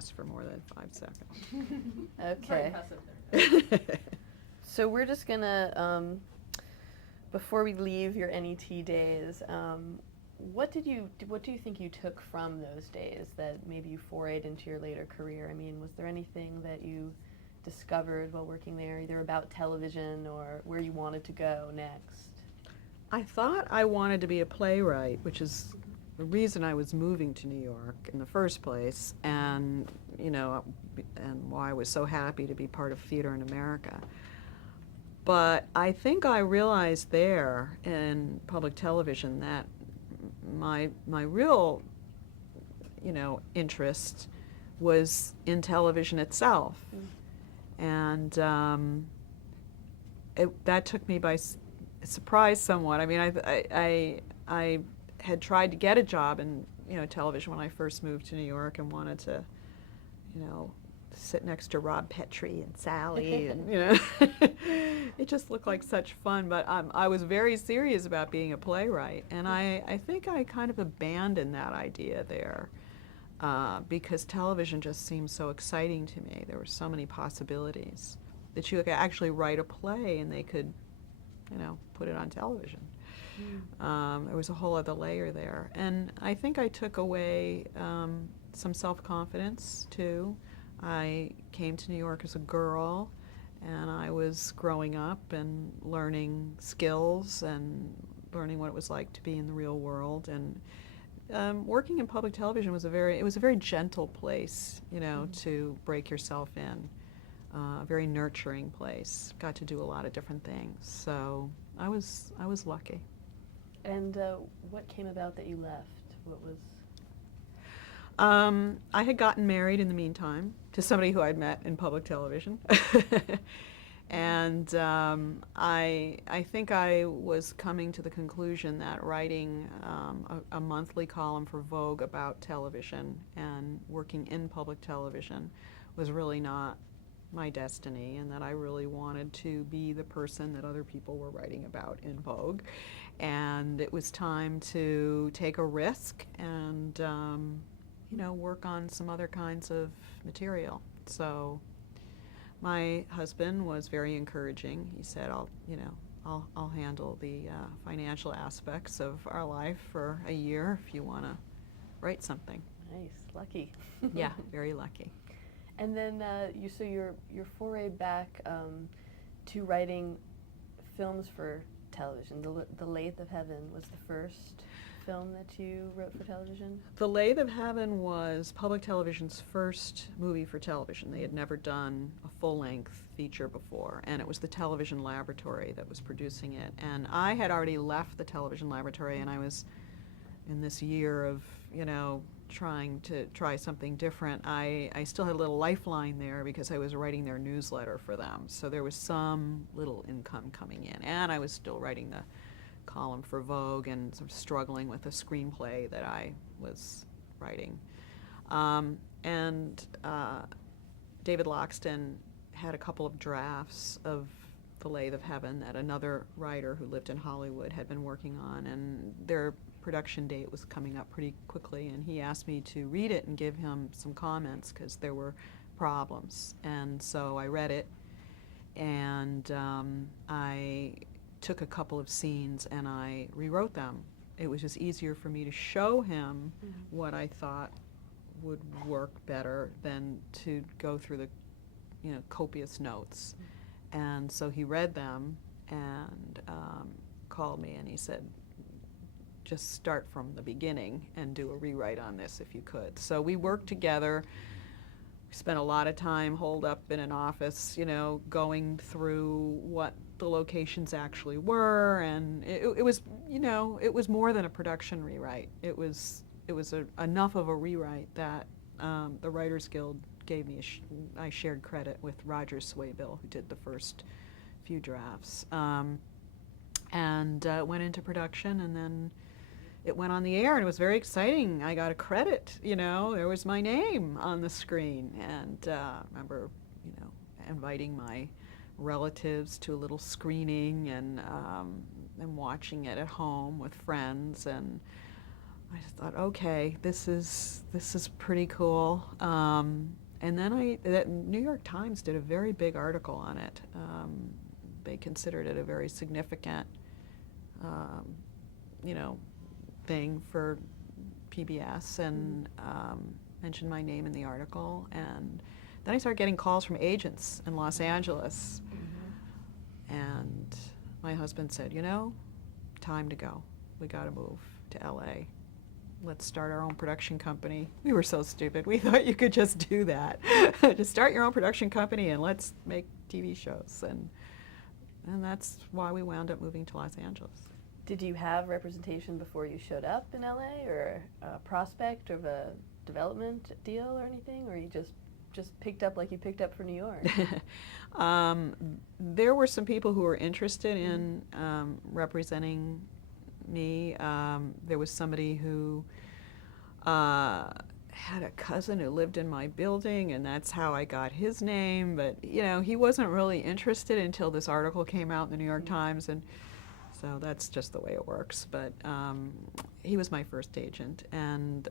last for more than 5 seconds. Okay. So we're just gonna, before we leave your NET days, what do you think you took from those days that maybe you forayed into your later career? I mean, was there anything that you discovered while working there, either about television or where you wanted to go next? I thought I wanted to be a playwright, which is the reason I was moving to New York in the first place, and and why I was so happy to be part of theater in America. But I think I realized there in public television that my real, interest was in television itself. And that took me by surprise somewhat. I mean, I had tried to get a job in television when I first moved to New York and wanted to, sit next to Rob Petrie and Sally, and it just looked like such fun. But I was very serious about being a playwright, and I think I kind of abandoned that idea there. Because television just seemed so exciting to me. There were so many possibilities that you could actually write a play and they could, put it on television. There was a whole other layer there. And I think I took away some self-confidence, too. I came to New York as a girl, and I was growing up and learning skills and learning what it was like to be in the real world. And working in public television was a very gentle place, to break yourself in. A very nurturing place. Got to do a lot of different things. So I was lucky. And what came about that you left? What was? I had gotten married in the meantime to somebody who I'd met in public television. And I think I was coming to the conclusion that writing a monthly column for Vogue about television and working in public television was really not my destiny, and that I really wanted to be the person that other people were writing about in Vogue. And it was time to take a risk and work on some other kinds of material. So my husband was very encouraging. He said, I'll handle the financial aspects of our life for a year if you want to write something. Nice, lucky. Yeah, very lucky. And then your foray back to writing films for television. The Lathe of Heaven was the first film that you wrote for television? The Lathe of Heaven was public television's first movie for television. They had never done a full-length feature before, and it was the Television Laboratory that was producing it. And I had already left the Television Laboratory, and I was in this year of, trying to try something different. I still had a little lifeline there because I was writing their newsletter for them. So there was some little income coming in, and I was still writing the column for Vogue and sort of struggling with a screenplay that I was writing. David Loxton had a couple of drafts of The Lathe of Heaven that another writer who lived in Hollywood had been working on, and their production date was coming up pretty quickly, and he asked me to read it and give him some comments because there were problems. And so I read it, and I took a couple of scenes and I rewrote them. It was just easier for me to show him what I thought would work better than to go through the copious notes. And so he read them and called me and he said, just start from the beginning and do a rewrite on this if you could. So we worked together. We spent a lot of time holed up in an office, going through what the locations actually were, and it was, it was more than a production rewrite. It was enough of a rewrite that the Writers Guild gave me I shared credit with Roger Swaybill, who did the first few drafts, and went into production, and then it went on the air, and it was very exciting. I got a credit, there was my name on the screen, and I remember, inviting my relatives to a little screening and watching it at home with friends, and I just thought, okay, this is pretty cool. And then that New York Times did a very big article on it. They considered it a very significant, you know, thing for PBS, and mentioned my name in the article. And then I started getting calls from agents in Los Angeles. And my husband said, you know, time to go. We got to move to LA. Let's start our own production company. We were so stupid. We thought you could just do that. Just start your own production company and let's make TV shows. And that's why we wound up moving to Los Angeles. Did you have representation before you showed up in LA, or a prospect of a development deal or anything, or you just picked up like you picked up for New York? There were some people who were interested in representing me. There was somebody who had a cousin who lived in my building, and that's how I got his name. But you know, he wasn't really interested until this article came out in the New York Times, and so that's just the way it works. But he was my first agent, and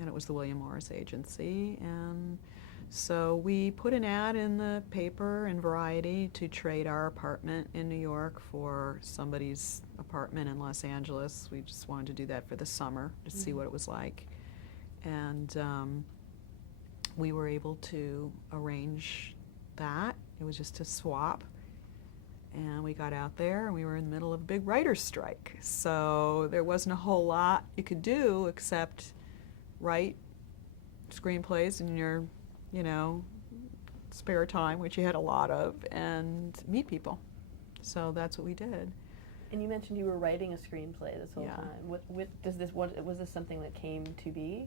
it was the William Morris Agency, and so we put an ad in the paper in Variety to trade our apartment in New York for somebody's apartment in Los Angeles. We just wanted to do that for the summer to see what it was like. And we were able to arrange that. It was just a swap. And we got out there, and we were in the middle of a big writer's strike. So there wasn't a whole lot you could do except write screenplays in your, you know, spare time, which you had a lot of, and meet people. So that's what we did. And you mentioned you were writing a screenplay this whole time. Was this something that came to be?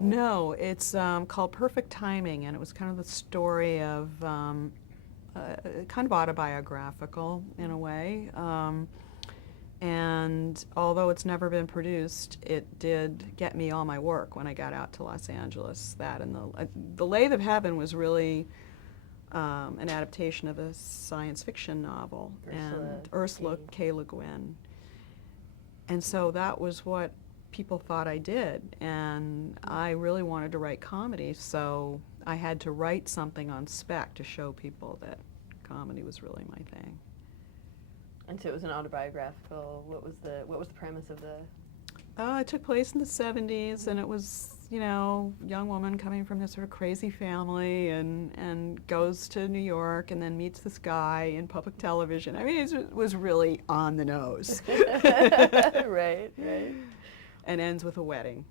No, it's called Perfect Timing, and it was kind of the story of kind of autobiographical in a way. And although it's never been produced, it did get me all my work when I got out to Los Angeles. That and the Lathe of Heaven was really an adaptation of a science fiction novel, and Ursula K. Le Guin. And so that was what people thought I did, and I really wanted to write comedy, so I had to write something on spec to show people that comedy was really my thing. And so it was an autobiographical. What was the premise of the? It took place in the 70s, and it was, you know, a young woman coming from this sort of crazy family and goes to New York and then meets this guy in public television. I mean, it was really on the nose. Right. And ends with a wedding,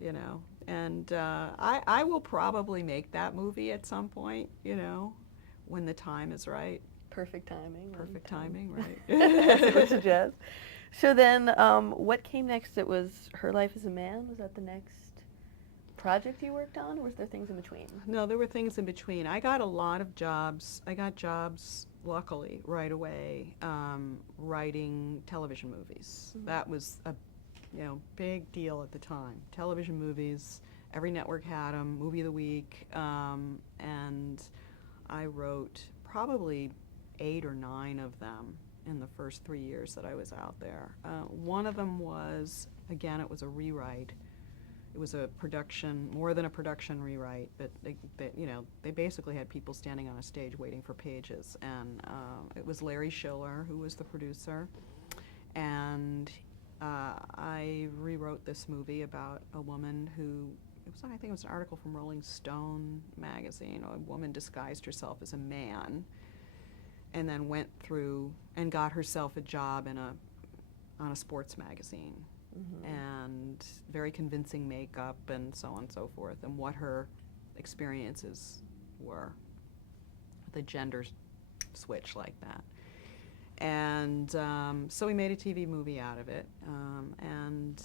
you know. And I will probably make that movie at some point, you know, when the time is right. Perfect timing. Perfect timing, right. As it would suggest. So then, what came next? It was Her Life as a Man? Was that the next project you worked on, or was there things in between? No, there were things in between. I got a lot of jobs. I got jobs, luckily, right away, writing television movies. That was a big deal at the time. Television movies, every network had them, movie of the week, and I wrote probably 8 or 9 of them in the first 3 years that I was out there. One of them was, again, it was a rewrite. It was a production, more than a production rewrite, but they basically had people standing on a stage waiting for pages, and it was Larry Schiller who was the producer, and I rewrote this movie about a woman who, I think it was an article from Rolling Stone magazine. A woman disguised herself as a man and then went through and got herself a job on a sports magazine. And very convincing makeup and so on and so forth, and what her experiences were. The gender switch like that. And so we made a TV movie out of it, and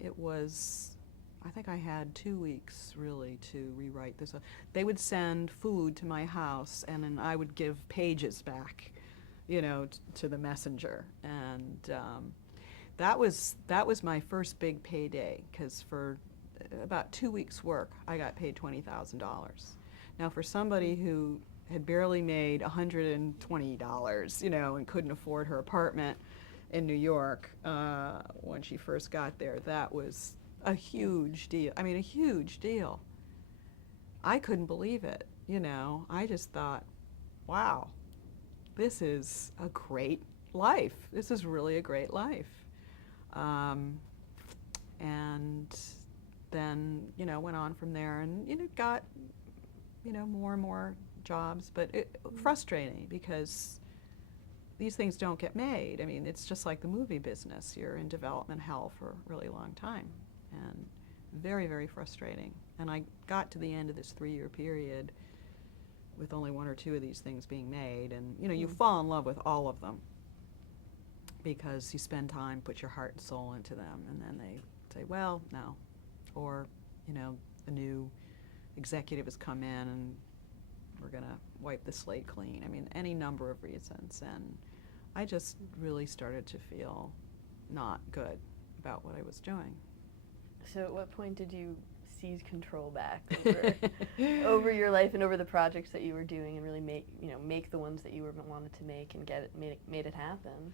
it was, I think I had 2 weeks really to rewrite this. They would send food to my house, and then I would give pages back, to the messenger. And that was my first big payday, because for about 2 weeks' work, I got paid $20,000. Now, for somebody who had barely made $120, and couldn't afford her apartment in New York when she first got there. That was a huge deal. I mean, a huge deal. I couldn't believe it, you know. I just thought, wow, this is a great life. This is really a great life. And then, you know, went on from there and, you know, got, you know, more and more jobs, but frustrating because these things don't get made. I mean, it's just like the movie business. You're in development hell for a really long time, and very, very frustrating. And I got to the end of this 3-year period with only 1 or 2 of these things being made, and, you know, you fall in love with all of them because you spend time, put your heart and soul into them, and then they say, well, no. Or, you know, a new executive has come in and we're going to wipe the slate clean. I mean, any number of reasons. And I just really started to feel not good about what I was doing. So at what point did you seize control back over, over your life and over the projects that you were doing and really make the ones that you wanted to make and made it happen?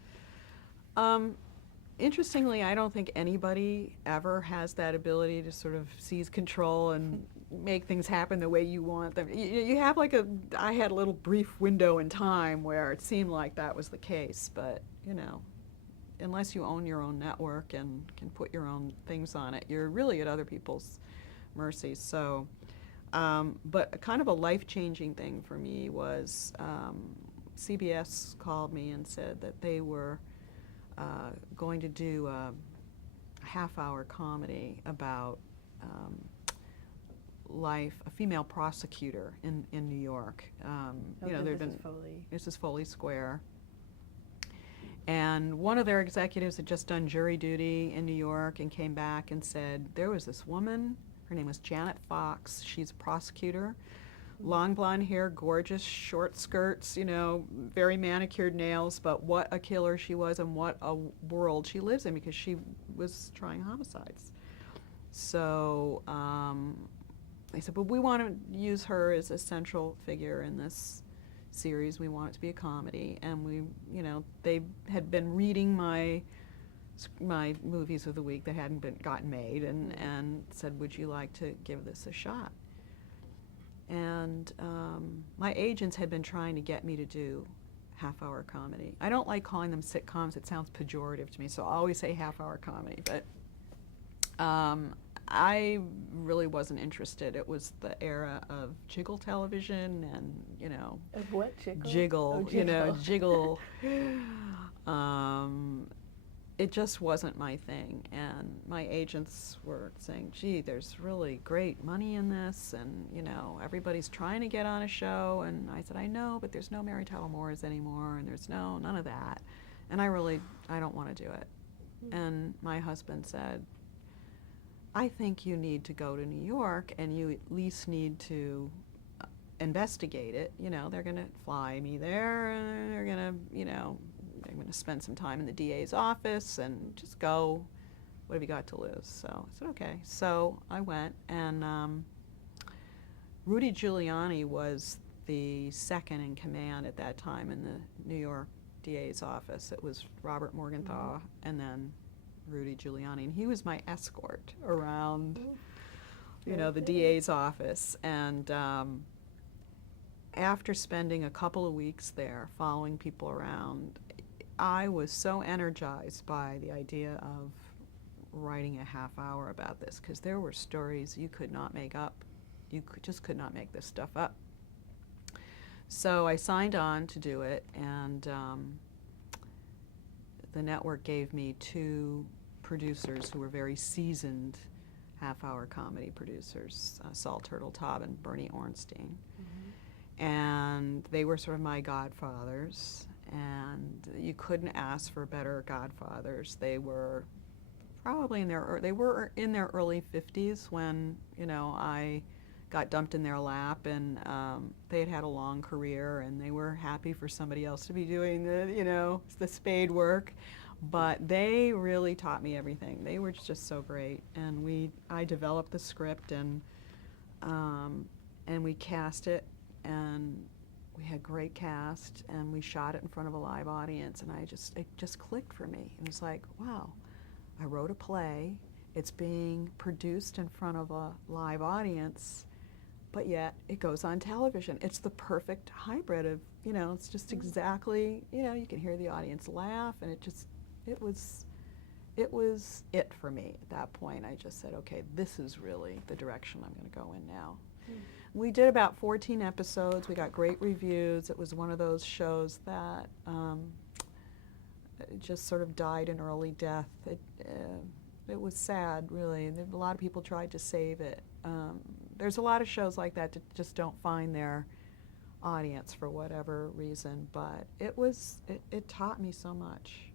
Interestingly, I don't think anybody ever has that ability to sort of seize control and make things happen the way you want them. You have like I had a little brief window in time where it seemed like that was the case, but, you know, unless you own your own network and can put your own things on it, you're really at other people's mercy. So, but kind of a life-changing thing for me was CBS called me and said that they were going to do a half-hour comedy about life, a female prosecutor in New York. You know, this is Foley Square. And one of their executives had just done jury duty in New York and came back and said, there was this woman, her name was Janet Fox, she's a prosecutor, long blonde hair, gorgeous, short skirts, you know, very manicured nails, but what a killer she was and what a world she lives in because she was trying homicides. So they said, but we want to use her as a central figure in this series. We want it to be a comedy. And we, you know, they had been reading my movies of the week that hadn't been gotten made and said, would you like to give this a shot? And my agents had been trying to get me to do half-hour comedy. I don't like calling them sitcoms. It sounds pejorative to me, so I always say half-hour comedy. But I really wasn't interested. It was the era of jiggle television and, you know. Of what, jiggle? Jiggle, oh, you know, jiggle. It just wasn't my thing, and my agents were saying, gee, there's really great money in this, and, you know, everybody's trying to get on a show, and I said, I know, but there's no Mary Tyler Moore's anymore, and there's none of that, and I don't want to do it. And my husband said, I think you need to go to New York, and you at least need to investigate it. You know, they're going to fly me there, and they're going to, you know, I'm going to spend some time in the DA's office and just go. What have you got to lose? So I said, okay. So I went, and Rudy Giuliani was the second in command at that time in the New York DA's office. It was Robert Morgenthau and then Rudy Giuliani, and he was my escort around, you know, the DA's office. And after spending a couple of weeks there, following people around, I was so energized by the idea of writing a half hour about this, because there were stories you could not make up. You just could not make this stuff up. So I signed on to do it, and the network gave me 2 producers who were very seasoned half-hour comedy producers, Saul Turteltaub and Bernie Ornstein. And they were sort of my godfathers, and you couldn't ask for better godfathers. They were probably in their early 50s when, you know, I got dumped in their lap, and they had had a long career, and they were happy for somebody else to be doing the, you know, the spade work. But they really taught me everything. They were just so great, and I developed the script, and we cast it, and we had great cast, and we shot it in front of a live audience, and it just clicked for me. It was like, wow, I wrote a play, it's being produced in front of a live audience, but yet it goes on television. It's the perfect hybrid of, it's just exactly, you can hear the audience laugh, and it was it for me at that point. I just said, okay, this is really the direction I'm going to go in now. We did about 14 episodes. We got great reviews. It was one of those shows that it just sort of died an early death. It was sad, really. A lot of people tried to save it. There's a lot of shows like that that just don't find their audience for whatever reason, but it taught me so much.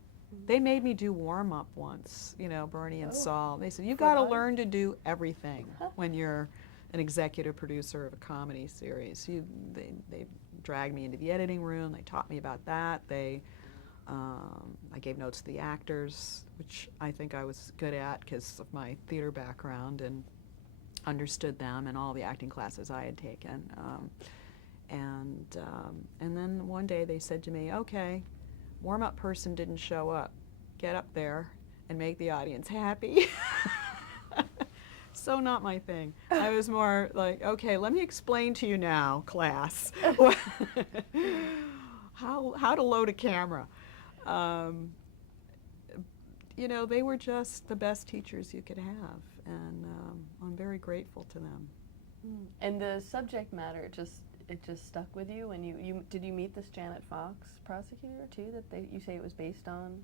They made me do warm-up once, Bernie and Saul. They said, you got to learn to do everything when you're an executive producer of a comedy series. They dragged me into the editing room. They taught me about that. I gave notes to the actors, which I think I was good at because of my theater background, and understood them and all the acting classes I had taken. And then one day they said to me, okay, warm-up person didn't show up. Get up there and make the audience happy. So not my thing. I was more like, okay, let me explain to you now, class, how to load a camera. They were just the best teachers you could have, and I'm very grateful to them. And the subject matter it just stuck with you. And did you meet this Janet Fox prosecutor too? You say it was based on.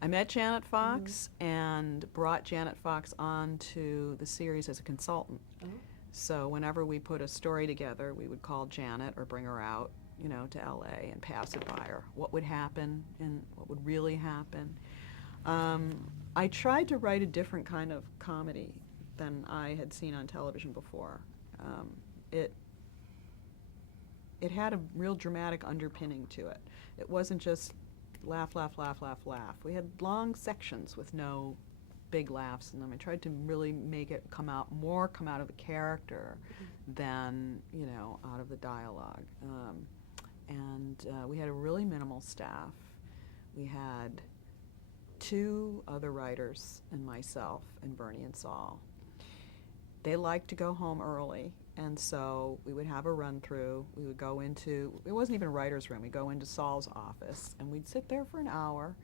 I met Janet Fox and brought Janet Fox onto the series as a consultant. So whenever we put a story together, we would call Janet or bring her out, to LA and pass it by her. What would happen and what would really happen. I tried to write a different kind of comedy than I had seen on television before. It had a real dramatic underpinning to it. It wasn't just laugh, laugh, laugh, laugh, laugh. We had long sections with no big laughs in them. I tried to really make it come out of the character than, out of the dialogue. We had a really minimal staff. We had 2 other writers and myself and Bernie and Saul. They liked to go home early, and so we would have a run-through. We would go into, it wasn't even a writer's room, we'd go into Saul's office, and we'd sit there for an hour,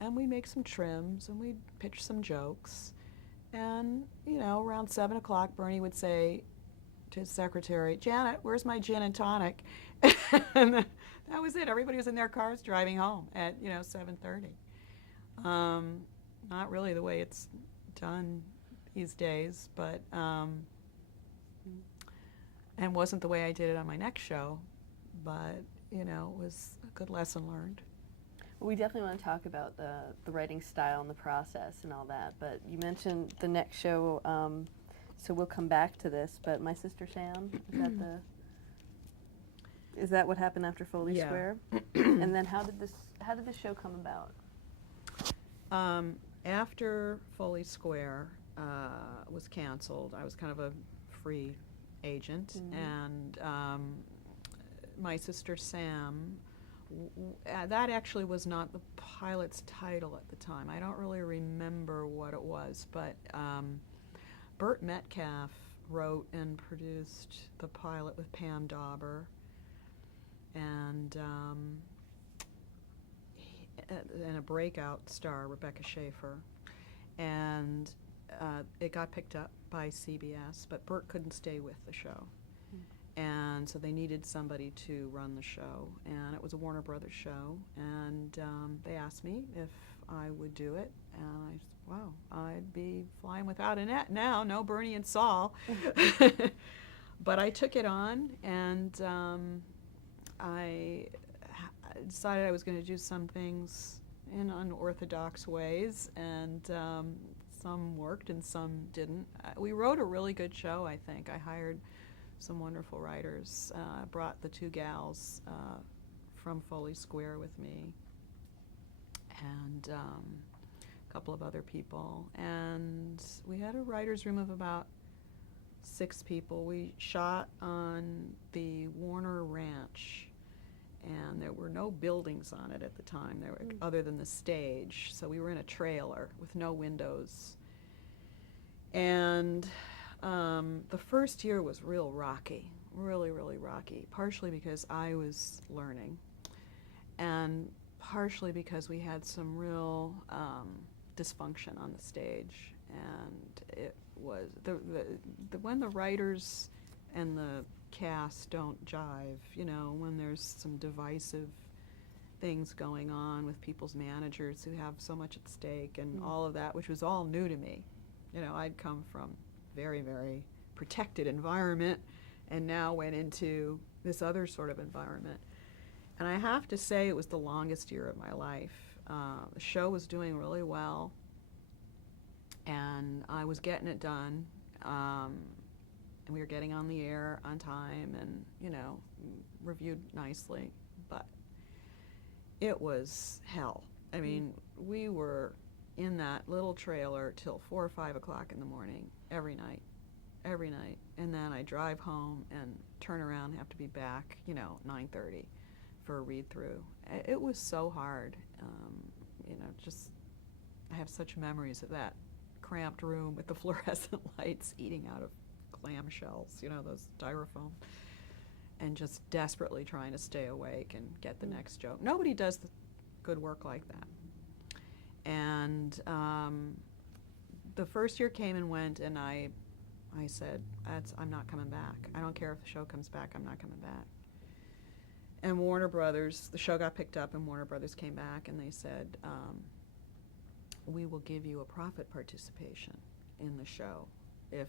and we'd make some trims, and we'd pitch some jokes. And, around 7 o'clock, Bernie would say to his secretary, Janet, where's my gin and tonic? And that was it. Everybody was in their cars driving home at, 7:30. Not really the way it's done these days, but and wasn't the way I did it on my next show, but it was a good lesson learned. Well, we definitely want to talk about the writing style and the process and all that, but you mentioned the next show, so we'll come back to this, but My Sister Sam, is that what happened after Foley Square? And then how did this show come about? After Foley Square was canceled, I was kind of a free agent, and My Sister Sam, that actually was not the pilot's title at the time. I don't really remember what it was, but Burt Metcalf wrote and produced the pilot with Pam Dauber, and a breakout star, Rebecca Schaefer. And it got picked up by CBS, but Burt couldn't stay with the show. And so they needed somebody to run the show, and it was a Warner Brothers show, and they asked me if I would do it, and I said, wow, I'd be flying without a net now, no Bernie and Saul. But I took it on, and I decided I was going to do some things in unorthodox ways, and some worked and some didn't. We wrote a really good show, I think. I hired some wonderful writers, brought the 2 gals from Foley Square with me, and a couple of other people, and we had a writer's room of about 6 people. We shot on the Warner Ranch, and there were no buildings on it at the time, other than the stage. So we were in a trailer with no windows. And the first year was real rocky, really, really rocky, partially because I was learning, and partially because we had some real dysfunction on the stage. And it was, when the writers and the cast don't jive, you know, when there's some divisive things going on with people's managers who have so much at stake and all of that, which was all new to me. You know, I'd come from very, very protected environment and now went into this other sort of environment. And I have to say it was the longest year of my life. The show was doing really well, and I was getting it done. And we were getting on the air on time and, you know, reviewed nicely. But it was hell. I mean, we were in that little trailer till 4 or 5 o'clock in the morning every night. And then I drive home and turn around and have to be back, you know, 9:30 for a read-through. It was so hard. You know, just, I have such memories of that cramped room with the fluorescent lights eating out of clamshells, you know, those styrofoam, and just desperately trying to stay awake and get the next joke. Nobody does good work like that. And the first year came and went, and I said, I'm not coming back. I don't care if the show comes back, I'm not coming back. And Warner Brothers, the show got picked up, and Warner Brothers came back and they said, we will give you a profit participation in the show if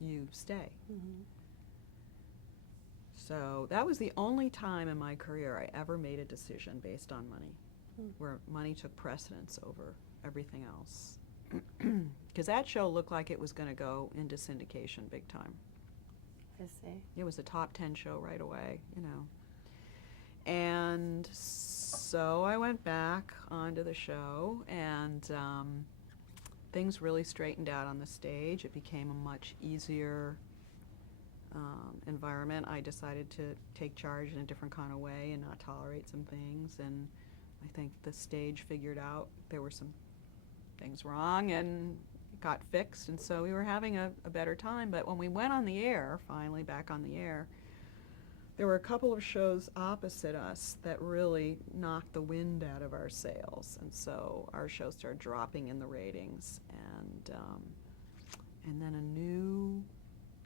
you stay. So that was the only time in my career I ever made a decision based on money, where money took precedence over everything else. Because that show looked like it was going to go into syndication big time. I see. It was a top 10 show right away, you know. And so I went back onto the show, and things really straightened out on the stage. It became a much easier environment. I decided to take charge in a different kind of way and not tolerate some things, and I think the stage figured out there were some things wrong and it got fixed, and so we were having a better time. But when we went on the air, finally back on the air, there were a couple of shows opposite us that really knocked the wind out of our sails, and so our show started dropping in the ratings. And then a new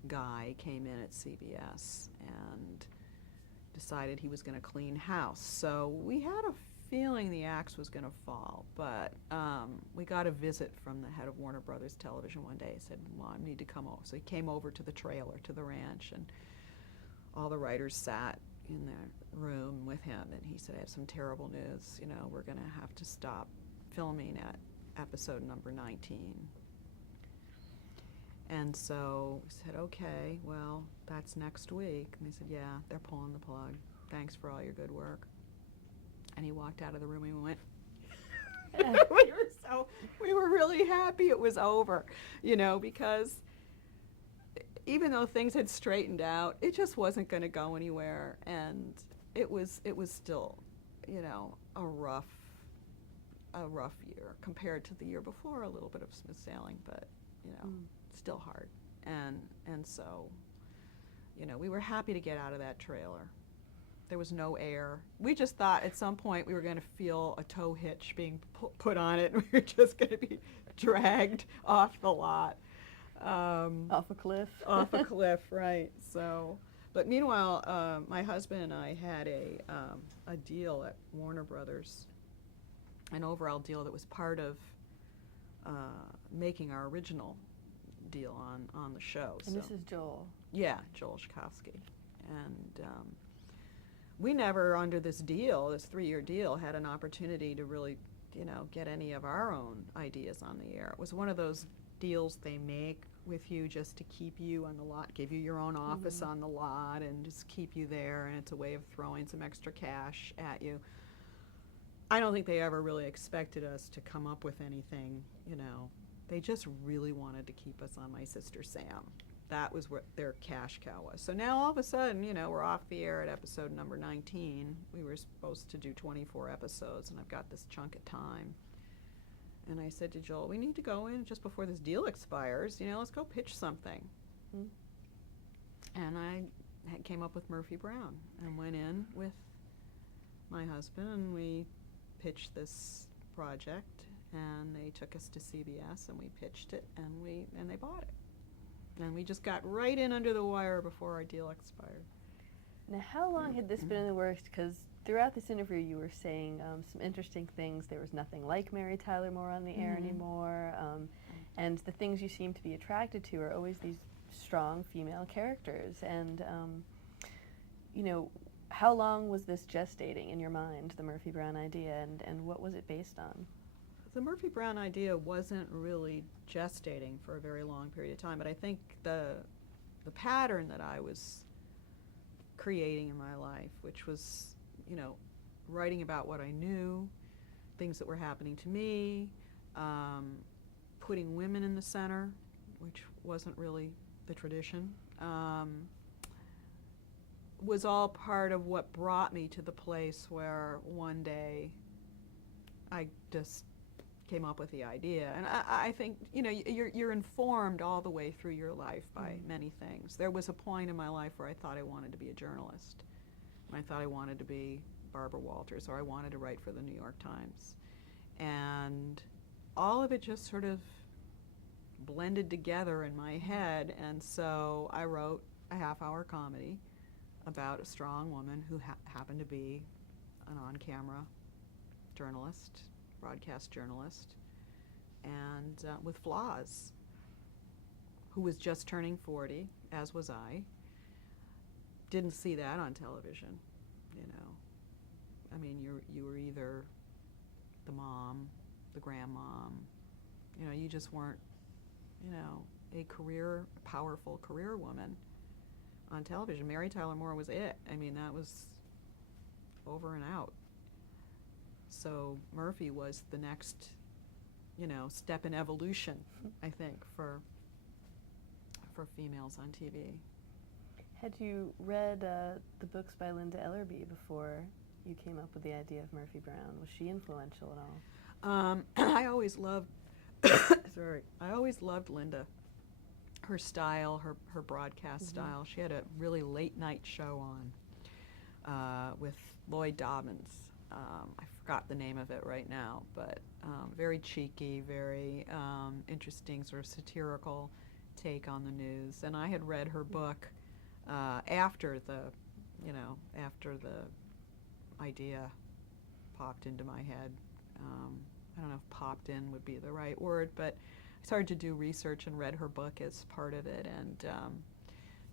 guy came in at CBS and decided he was going to clean house. So we had a feeling the axe was going to fall, but we got a visit from the head of Warner Brothers Television one day. He said, well, I need to come over. So he came over to the trailer, to the ranch, and all the writers sat in the room with him, and he said, I have some terrible news. You know, we're going to have to stop filming at episode number 19. And so we said, okay, well, that's next week. And they said, yeah, they're pulling the plug. Thanks for all your good work. And he walked out of the room, and we went, we were really happy it was over, you know, because even though things had straightened out, it just wasn't going to go anywhere, and it was still, you know, a rough year compared to the year before. A little bit of smooth sailing, but you know, still hard. And so, you know, we were happy to get out of that trailer. There was no air. We just thought at some point we were going to feel a tow hitch being put on it, and we were just going to be dragged off the lot. Off a cliff. Off a cliff, right. So, but meanwhile, my husband and I had a deal at Warner Brothers, an overall deal that was part of making our original deal on the show. And so, this is Joel. Yeah, Joel Schkowsky. And we never, under this deal, this 3-year deal, had an opportunity to really, you know, get any of our own ideas on the air. It was one of those deals they make with you just to keep you on the lot, give you your own office on the lot, and just keep you there, and it's a way of throwing some extra cash at you. I don't think they ever really expected us to come up with anything, you know. They just really wanted to keep us on My Sister Sam. that was what their cash cow was. So now all of a sudden, you know, we're off the air at episode number 19. We were supposed to do 24 episodes, and I've got this chunk of time. And I said to Joel, we need to go in just before this deal expires. You know, let's go pitch something. Mm. And I came up with Murphy Brown and went in with my husband, and we pitched this project, and they took us to CBS, and we pitched it, and they bought it. And we just got right in under the wire before our deal expired. Now, how long had this been in the works? Because throughout this interview, you were saying some interesting things. There was nothing like Mary Tyler Moore on the air anymore, and the things you seem to be attracted to are always these strong female characters. And you know, how long was this gestating in your mind, the Murphy Brown idea, and what was it based on? The Murphy Brown idea wasn't really gestating for a very long period of time, but I think the pattern that I was creating in my life, which was, you know, writing about what I knew, things that were happening to me, putting women in the center, which wasn't really the tradition, was all part of what brought me to the place where one day I just came up with the idea. And I think, you know, you're informed all the way through your life by many things. There was a point in my life where I thought I wanted to be a journalist. I thought I wanted to be Barbara Walters, or I wanted to write for the New York Times. And all of it just sort of blended together in my head, and so I wrote a half-hour comedy about a strong woman who happened to be an on-camera journalist, broadcast journalist, and with flaws, who was just turning 40, as was I. Didn't see that on television, you know. I mean, you were either the mom, the grandmom, you know, you just weren't, you know, a powerful career woman on television. Mary Tyler Moore was it. I mean, that was over and out. So Murphy was the next, you know, step in evolution, I think, for females on TV. Had you read the books by Linda Ellerbee before you came up with the idea of Murphy Brown? Was she influential at all? I always loved, I always loved Linda. Her style, her broadcast style. She had a really late night show on with Lloyd Dobbins. I forgot the name of it right now, but very cheeky, very interesting, sort of satirical take on the news. And I had read her book after the idea popped into my head. I don't know if popped in would be the right word, but I started to do research and read her book as part of it, and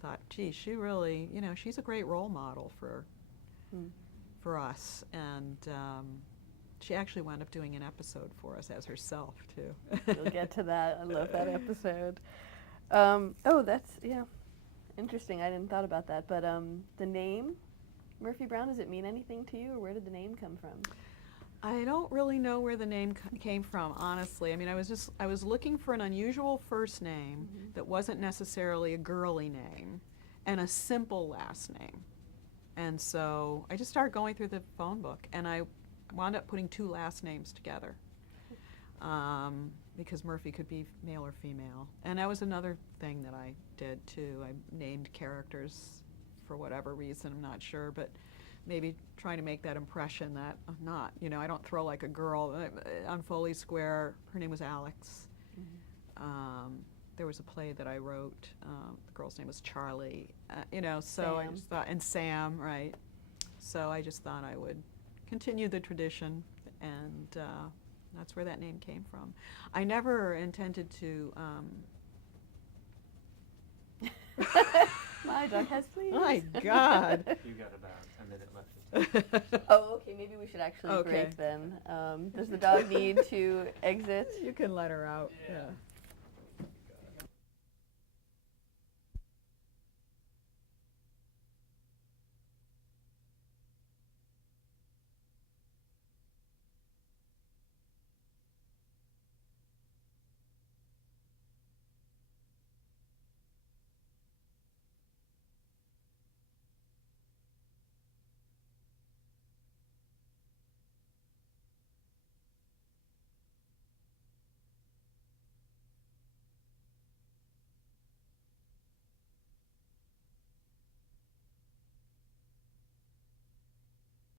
thought, gee, she really, you know, she's a great role model for us. And she actually wound up doing an episode for us as herself, too. We'll get to that. I love that episode. Oh, that's, yeah, interesting. I didn't thought about that. But the name, Murphy Brown, does it mean anything to you, or where did the name come from? I don't really know where the name came from, honestly. I mean, I was looking for an unusual first name that wasn't necessarily a girly name, and a simple last name. And so I just started going through the phone book, and I wound up putting two last names together, because Murphy could be male or female. And that was another thing that I did, too. I named characters for whatever reason, I'm not sure, but maybe trying to make that impression that I'm not, you know, I don't throw like a girl. On Foley Square, her name was Alex. There was a play that I wrote, the girl's name was Charlie, you know, so Sam. I just thought, and Sam, right. So I just thought I would continue the tradition, and that's where that name came from. I never intended to, My dog has fleas. my God. You got about a minute left. Oh, okay, maybe we should actually Okay. break then. Does the dog need to exit? You can let her out, yeah.